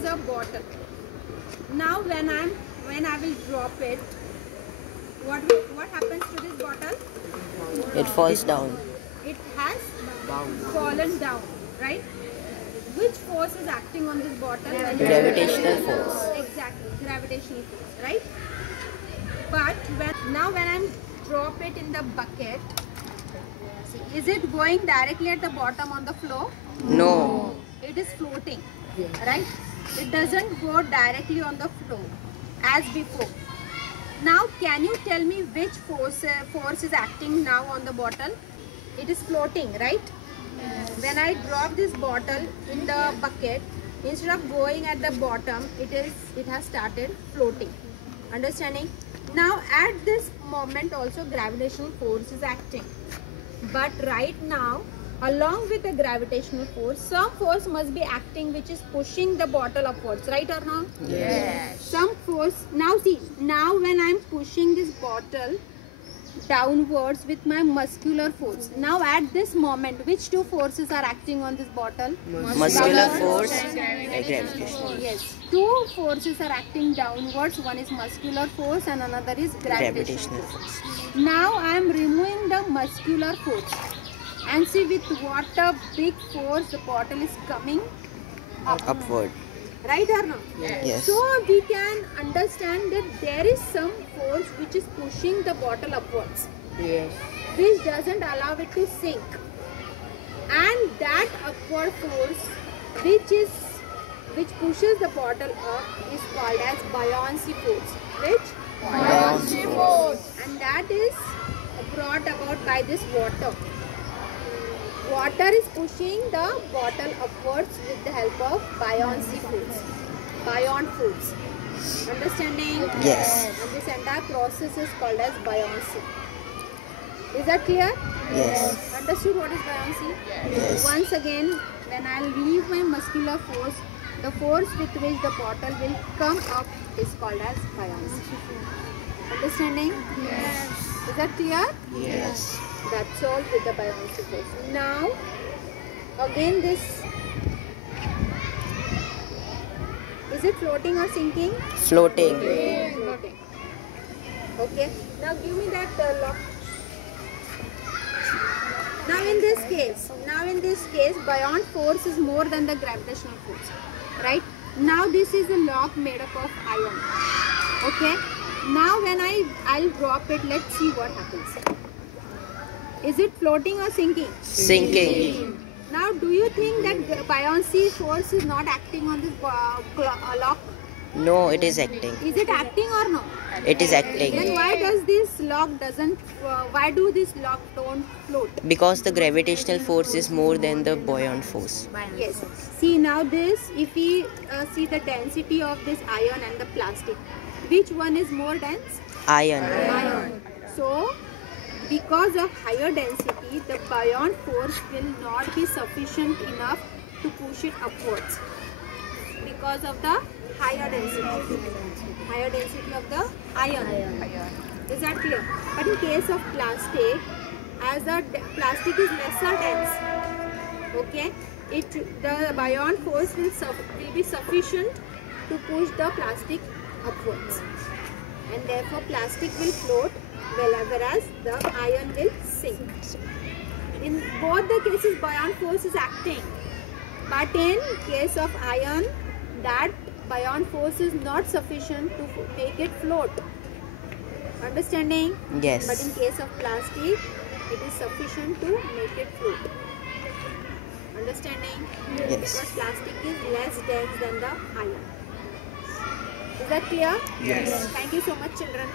is a bottle. Now when I will drop it, what happens to this bottle? It falls down. It has fallen down, right? Which force is acting on this bottle? Gravitational force. Exactly, gravitational force, right? But when I drop it in the bucket, see, is it going directly at the bottom on the floor? No. It is floating, right? It doesn't go directly on the floor as before. Now, can you tell me which force is acting now on the bottle? It is floating, right? Yes. When I drop this bottle in the bucket, instead of going at the bottom, it has started floating. Understanding? Now, at this moment also gravitational force is acting. But right now, along with the gravitational force, some force must be acting which is pushing the bottle upwards, right or no? Yes. Some force. Now see, now when I am pushing this bottle downwards with my muscular force, now at this moment, which two forces are acting on this bottle? Muscular force and gravitational. Yes, two forces are acting downwards. One is muscular force and another is gravitational force. Now I am removing the muscular force. And see with what a big force the bottle is coming Upward. Right or no? Yes. So we can understand that there is some force which is pushing the bottle upwards. Yes. Which doesn't allow it to sink. And that upward force which pushes the bottle up is called as buoyancy force. Which? Buoyancy force. And that is brought about by this water. Water is pushing the bottle upwards with the help of buoyancy force. Buoyant force. Understanding? Yes. And this entire process is called as buoyancy. Is that clear? Yes. Understood what is buoyancy? Yes. Once again, when I leave my muscular force, the force with which the bottle will come up is called as buoyancy. Understanding? Yes. Is that clear? Yes. That's all with the buoyancy force. Now, again this, is it floating or sinking? Floating. Floating. Okay. Now give me that lock. Now in this case, buoyant force is more than the gravitational force, right? Now this is a lock made up of iron. Okay. Now when I'll drop it, let's see what happens. Is it floating or sinking? Sinking. Now, do you think that buoyancy force is not acting on this lock? No, it is acting. Is it acting or no? It is acting. Then why does this lock why do this lock don't float? Because the gravitational force is more than the buoyant force. Yes. See now this, if we see the density of this iron and the plastic, which one is more dense? Iron. Iron. So, because of higher density, the buoyant force will not be sufficient enough to push it upwards. Because of the higher density of the iron. Is that clear? But in case of plastic, as the plastic is lesser dense, okay, the buoyant force will be sufficient to push the plastic upwards, and therefore plastic will float, whereas the iron will sink. In both the cases, buoyant force is acting, but in case of iron, that buoyant force is not sufficient to make it float. Understanding? Yes. But in case of plastic, it is sufficient to make it float. Understanding? Yes. Because plastic is less dense than the iron. Is that clear? Yes. Thank you so much, children.